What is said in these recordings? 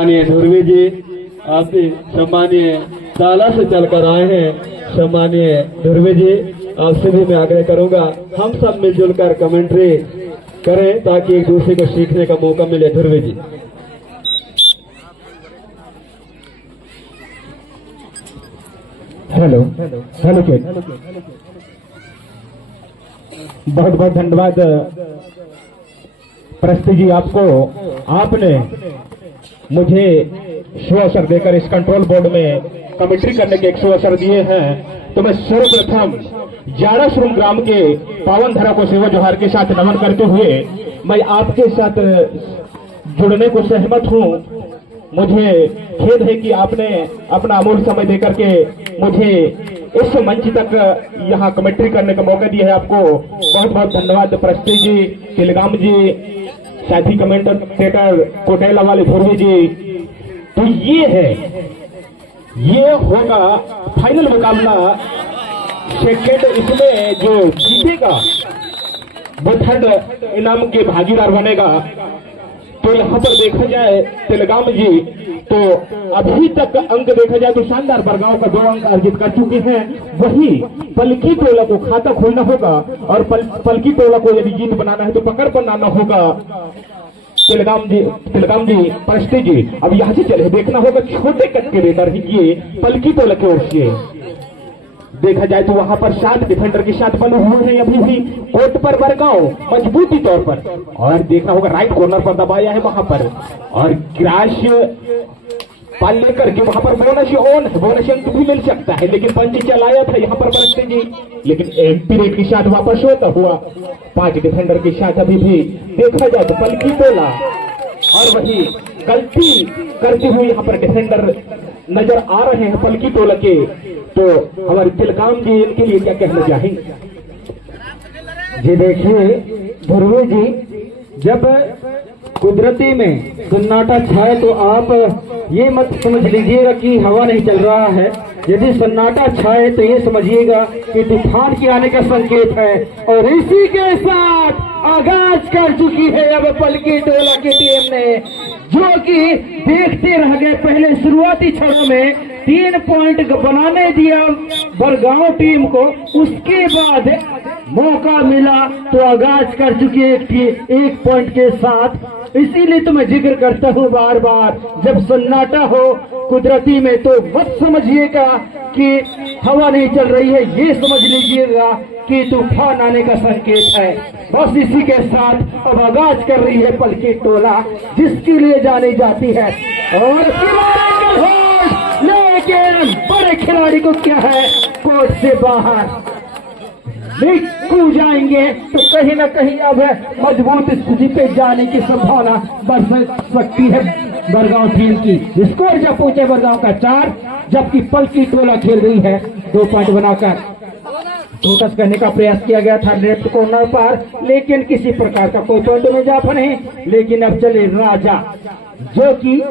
सम्मानीय ध्रुवी जी, आप सम्मानीय ताला से चलकर आए हैं। सम्मानीय ध्रुवी जी, आपसे भी मैं आग्रह करूंगा हम सब मिलजुल कर कमेंट्री करें ताकि एक दूसरे को सीखने का मौका मिले। ध्रुवी जी, हेलो हेलो के बहुत बहुत धन्यवाद प्रस्ती जी, आपने मुझे शुभ अवसर देकर इस कंट्रोल बोर्ड में कमेंट्री करने के एक शुभ अवसर दिए हैं। तो मैं सर्वप्रथम जाड़ा श्रुम ग्राम के पावन धरा को सेवा जोहार के साथ नमन करते हुए मैं आपके साथ जुड़ने को सहमत हूँ। मुझे खेद है कि आपने अपना अमूल्य समय देकर के मुझे इस मंच तक यहाँ कमेंट्री करने का मौका दिया है। आपको बहुत बहुत धन्यवाद प्रस्ती जी, तिलगाम जी, साथी कमेंटेटर कोटेला वाले ध्रुवी जी। तो ये होगा फाइनल मुकाबला। सेकेंड इसमें जो जीतेगा वो थर्ड इनाम के भागीदार बनेगा। तो यहाँ पर देखा जाए तिलगाम जी, तो अभी तक अंक देखा जाए तो शानदार बरगांव का 2 अंक अर्जित कर चुके हैं। वही पलकी टोला को खाता खोलना होगा और पलकी टोला को यदि जीत बनाना है तो पकड़ बनाना होगा। तिलगाम जी प्रस्ती जी, अब यहाँ से चले देखना होगा छोटे कट के रेडर ये पलकी टोला की ओर से देखा जाए तो वहां पर 7 डिफेंडर के साथ बने हुए हैं अभी भी कोर्ट पर बरगांव मजबूती तौर पर। और देखना होगा राइट कॉर्नर पर दबाया है वहां पर और ग्रास पाल लेकर के वहां पर बोनस अंक भी मिल सकता है, लेकिन पंच चलाया था यहाँ पर प्रस्ती जी, लेकिन एमपी रेट के साथ वापस होता हुआ 5 डिफेंडर के साथ अभी भी देखा जाए तो पलकी टोला और वही गलती करते हुए यहाँ पर डिफेंडर नजर आ रहे हैं पलकी टोला के। तो हमारे तिलगाम जी इनके लिए क्या कहना चाहेंगे? जी देखिए ध्रुवी जी, जब कुदरती में सन्नाटा छाए तो आप ये मत समझ लीजिएगा कि हवा नहीं चल रहा है। यदि सन्नाटा छाए तो ये समझिएगा कि तूफान के आने का संकेत है। और इसी के साथ आगाज कर चुकी है अब पलकी टोला की टीम ने, जो कि देखते रह गए पहले शुरुआती क्षणों में 3 पॉइंट बनाने दिया बरगांव टीम को, उसके बाद मौका मिला तो आगाज कर चुकी है 1 पॉइंट के साथ। इसीलिए तो मैं जिक्र करता हूँ बार बार, जब सन्नाटा हो कुदरती में तो मत समझिएगा कि हवा नहीं चल रही है, ये समझ लीजिएगा कि तूफान आने का संकेत है। बस इसी के साथ अब आगाज कर रही है पलकी टोला, जिसके लिए जानी जाती है। और लेकिन बड़े खिलाड़ी को क्या है, कोर्ट से बाहर कूद जाएंगे तो कहीं ना कहीं अब मजबूत स्थिति पे जाने की संभावना बढ़ सकती है बरगांव टीम की। स्कोर जब पहुंचे बरगांव का 4, जबकि पलकी टोला खेल रही है 2 पॉइंट बनाकर। टोटस करने का प्रयास किया गया था लेफ्ट कॉर्नर पर, लेकिन किसी प्रकार का कोई पॉइंट नहीं जा पाए। लेकिन अब चले राजा, जो कि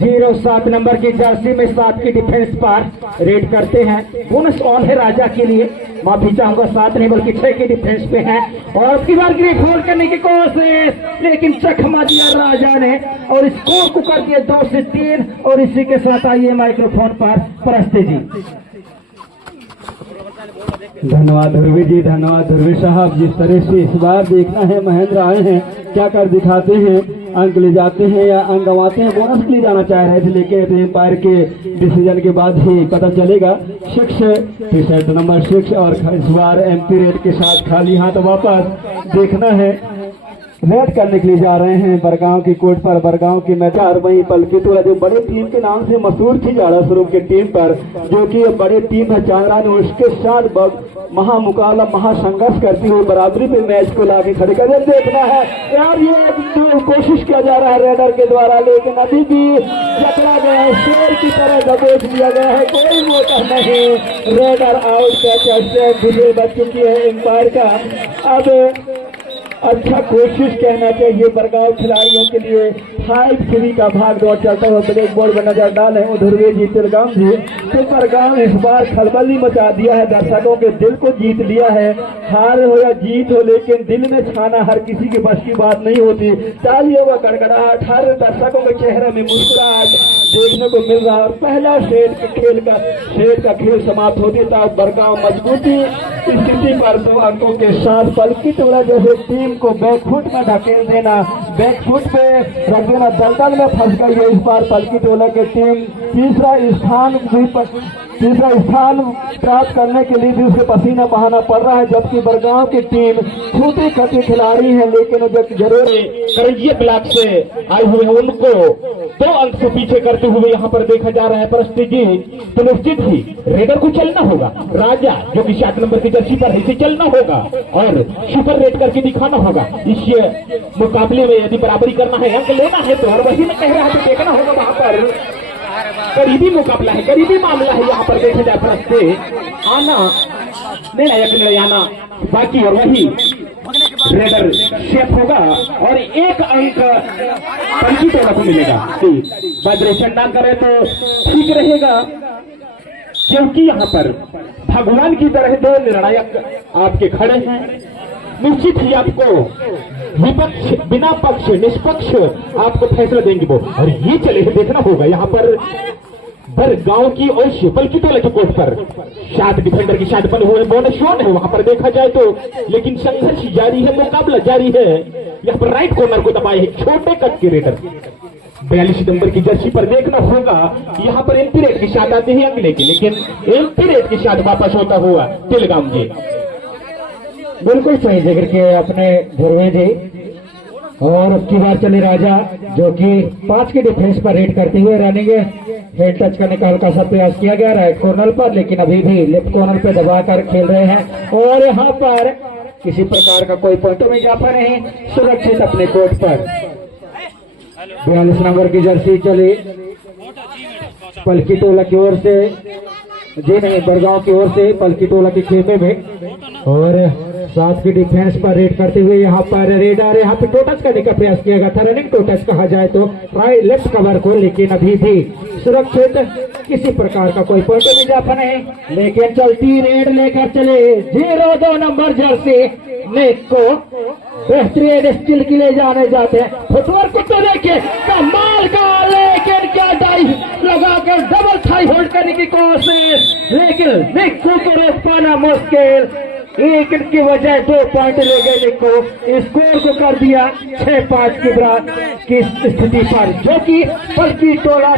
07 नंबर की जर्सी में 7 की डिफेंस पर रेड करते हैं। बोनस ऑन है राजा के लिए, माफी चाहूंगा 7 नहीं बल्कि 6 की डिफेंस पे है। और अब की बार के लिए फोन करने की कोशिश, लेकिन चकमा दिया राजा ने और स्कोर को कर दिया 2 से 3। और इसी के साथ आइए माइक्रोफोन पर प्रस्ती जी। धन्यवाद ध्रुवी जी, धन्यवाद ध्रुवी साहब। जिस तरह से इस बार देखना है महेंद्र आए हैं, क्या कर दिखाते हैं, अंक ले जाते हैं या अंक गंवाते हैं। बोनस के लिए जाना चाह रहे थे, लेकिन एम्पायर के डिसीजन के बाद ही पता चलेगा। 6 नंबर 6 और इस बार एमपी रेट के साथ खाली हाथ वापस देखना है। रेड करने के लिए जा रहे हैं बरगांव की कोर्ट पर, बरगांव की मैदान। वही पलकी टोला जो बड़ी टीम के नाम से मशहूर थी जाड़ा स्वरूप की टीम पर, जो कि बड़ी टीम है चांदरा ने, उसके साथ महामुकाबला महासंघर्ष करती हुई बराबरी पे मैच को लाके खड़े कर देखना है यार। ये कोशिश किया जा रहा है रेडर के द्वारा, लेकिन अभी भी जकड़ा गया है, शेर की तरह दबोच दिया गया है, कोई मौका नहीं। रेडर आउट का चर्चा बच चुकी है एम्पायर का। अब अच्छा कोशिश कहना चाहिए बरगांव खिलाड़ियों के लिए 5-3 का भाग दौड़ चलता हुआ ब्लैक बोर्ड में नजर डाले ध्रुवे जी तिलगाम जी। तो बरगांव इस बार खलबली मचा दिया है, दर्शकों के दिल को जीत लिया है। हार हो या जीत हो, लेकिन दिल में छाना हर किसी के बस की बात नहीं होती। तालियों का गड़गड़ाहट, हर दर्शकों के चेहरे में मुस्कुराहट देखने को मिल रहा है। और पहला सेट का खेल समाप्त होते था बरगांव मजबूती स्थिति पर 2 अंकों के साथ पलकी टोला जैसे टीम को बैकफुट में ढकेल देना, बैकफुट पे रख देना, दलदल में फंस गई है इस बार पलकी टोला की टीम। तीसरा स्थान प्राप्त करने के लिए भी उसे पसीना बहाना पड़ रहा है, जबकि बरगांव की टीम छोटे खटे खिलाड़ी है, लेकिन जब जरूर करंजिया ब्लॉक से आए हुए हैं उनको 2 अंक से पीछे करते हुए यहाँ पर देखा जा रहा है प्रस्तीजी। तो निश्चित ही रेडर को चलना होगा, राजा जो कि 7 नंबर की जर्सी पर है इसे चलना होगा और सुपर रेड करके दिखाना होगा। इस मुकाबले में यदि बराबरी करना है, अंक लेना है तो, और वही में कह रहा है तो देखना होगा वहां पर करीबी मुकाबला है, करीबी मामला है। यहाँ पर देखा जाए प्रस्ते आना निर्णय आना बाकी, और वही रेडर शेप होगा और 1 अंक पंची टोला को मिलेगा। वाइब्रेशन ना करे तो ठीक रहेगा, क्योंकि यहाँ पर भगवान की तरह 2 निर्णायक आपके खड़े हैं। निश्चित ही आपको विपक्ष बिना पक्ष निष्पक्ष आपको फैसला देंगे वो, और ये चले देखना होगा यहाँ पर बरगांव की और पलकी टोला के कोर्ट पर 7 डिफेंडर की शायद बने हुए बोनस शॉट है वहां पर देखा जाए तो, लेकिन संघर्ष जारी है, मुकाबला जारी है। यहाँ पर राइट कॉर्नर को दबाए है छोटे कट के रेडर 42 नंबर की जर्सी पर देखना होगा। यहाँ पर एमपी रेड की शायद आते हैं अगले की, लेकिन एमपी रेड की शायद वापस होता हुआ तिलगाम जी। बिल्कुल सही जिक्र किए अपने ध्रुवे जी। और अब की बार चले राजा जो कि 5 के डिफेंस पर रेड करते हुए रनिंग हेड टच करने का हल्का सा प्रयास किया गया राइट कॉर्नर पर, लेकिन अभी भी लेफ्ट कॉर्नर पे दबाकर खेल रहे हैं और यहाँ पर किसी प्रकार का कोई पॉइंट में इजाफा नहीं, सुरक्षित अपने कोर्ट पर। 42 नंबर की जर्सी चली पलकी टोला की ओर से, जी नहीं बरगांव की ओर से पलकी टोला के खेमे में, और 7 की डिफेंस पर रेड करते हुए यहाँ पर रेडर यहाँ पे टोटच करने का प्रयास किया गया था, रनिंग टोटच कहा जाए तो राइट लेफ्ट कवर को, लेकिन अभी भी सुरक्षित, किसी प्रकार का कोई पॉइंट में इजाफा नहीं। लेकिन चलती रेड लेकर चले 0-2 नंबर जर्सी नेक को बेहतरीन स्किल के लिए जाने जाते हैं। फुटवर्क को तो देखे कमाल का, लेकिन क्या डाइव लगाकर डबल थाई होल्ड करने की कोशिश, लेकिन निक्कू को रोक पाना मुश्किल। 1 की वजह 2 पॉइंट ले गए निक्कू, स्कोर को कर दिया 6-5 की स्थिति पर, जो कि पलकी टोला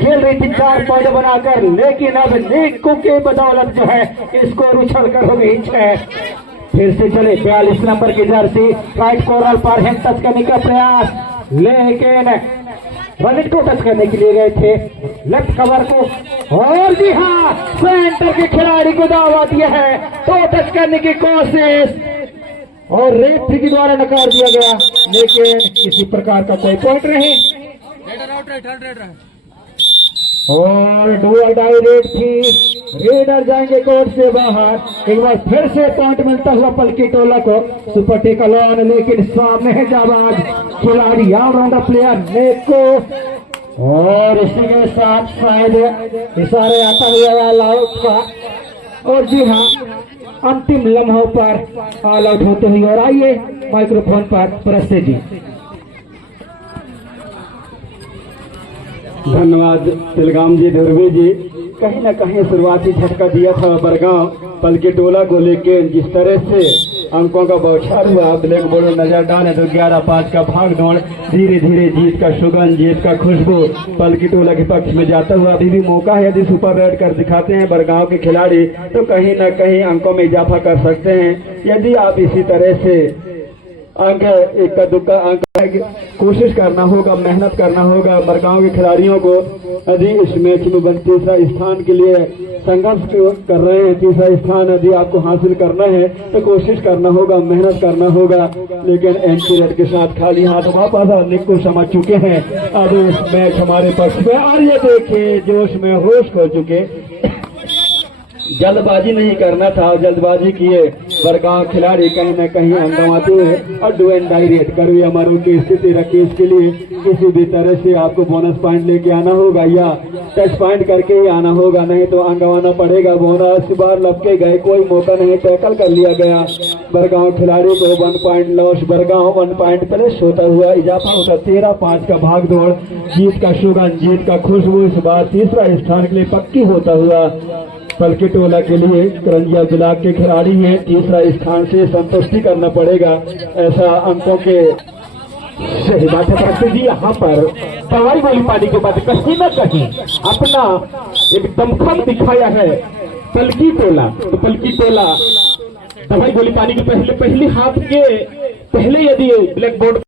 खेल रही थी 4 पॉइंट बनाकर, लेकिन अब निक्कू के बदौलत जो है स्कोर उछल कर हो गई 6। फिर से चले 42 नंबर की जर्सी राइट कॉर्नर पर हैंड टच करने का प्रयास, लेकिन रनिंग को टच करने के लिए गए थे लेफ्ट कवर को, और जी हाँ सेंटर के खिलाड़ी को दावा दिया है तो टच करने की कोशिश और रेफरी के द्वारा नकार दिया गया, लेकिन किसी प्रकार का कोई पॉइंट नहीं। और डू और डाई रेड थी, रेडर जाएंगे कोर्ट से बाहर। एक बार फिर से पॉइंट मिलता हुआ पलकी टोला को, सुपर टेकल ऑन, लेकिन सामने है जाबाज खिलाड़ी ऑलराउंडर प्लेयर नेक को, और इसी के साथ शायद इशारे आता हुआ ऑल आउट का, और जी हाँ अंतिम लम्हों पर ऑल आउट होते हुए। और आइए माइक्रोफोन पर प्रस्ते जी। धन्यवाद तिलगाम जी, ध्रुवे जी। कहीं न कहीं शुरुआती झटका दिया था बरगांव पलकी टोला को, लेकिन जिस तरह से अंकों का बौछार हुआ ब्लैक बोर्ड में नजर डाले तो 11-5 का भाग दौड़, धीरे धीरे जीत का सुगंध, जीत का खुशबू पलकी टोला के पक्ष में जाता हुआ। अभी भी मौका है, यदि सुपर रेड कर दिखाते हैं बरगांव के खिलाड़ी तो कहीं न कहीं अंकों में इजाफा कर सकते हैं। यदि आप इसी तरह से अंक 1 दुक्का अंक कोशिश करना होगा, मेहनत करना होगा बरगांव के खिलाड़ियों को। यदि इस मैच में 3रा स्थान के लिए संघर्ष कर रहे हैं, 3रा स्थान यदि आपको हासिल करना है तो कोशिश करना होगा, मेहनत करना होगा। लेकिन एंटी रेड के साथ खाली हाथ वापस आने को समझ चुके हैं। अब मैच हमारे पक्ष में, और ये देखिए जोश में होश खो चुके जल्दबाजी नहीं करना था। जल्दबाजी किए बरगांव खिलाड़ी कहीं न कहीं हंगामाते हुए और डू एंड डाई रेट कड़वी अमरों की स्थिति रखी। इसके लिए किसी भी तरह से आपको बोनस पॉइंट लेके आना होगा या टच पॉइंट करके ही आना होगा, नहीं तो हंगामाना पड़ेगा। बोनस बार लपके गए, कोई मौका नहीं, टैकल कर लिया गया। बरगांव खिलाड़ी को 1 point loss. Bargaon 1 point plus होता हुआ इजाफा होता 13-5 का भाग दौड़। जीत का सुगंध, जीत का खुशबू इस बार तीसरा स्थान के लिए पक्की होता हुआ पलके टोला के लिए करंजिया ब्लॉक के खिलाड़ी हैं। तीसरा स्थान से संतुष्टि करना पड़ेगा, ऐसा अंकों के सही बात है परंतु जी यहाँ पर दवाई गोली पानी के बाद कहीं न कहीं अपना एक दमखम दिखाया है पलकी टोला। तो पलकी टोला दवाई गोली पानी के पहले हाथ के पहले यदि ब्लैक बोर्ड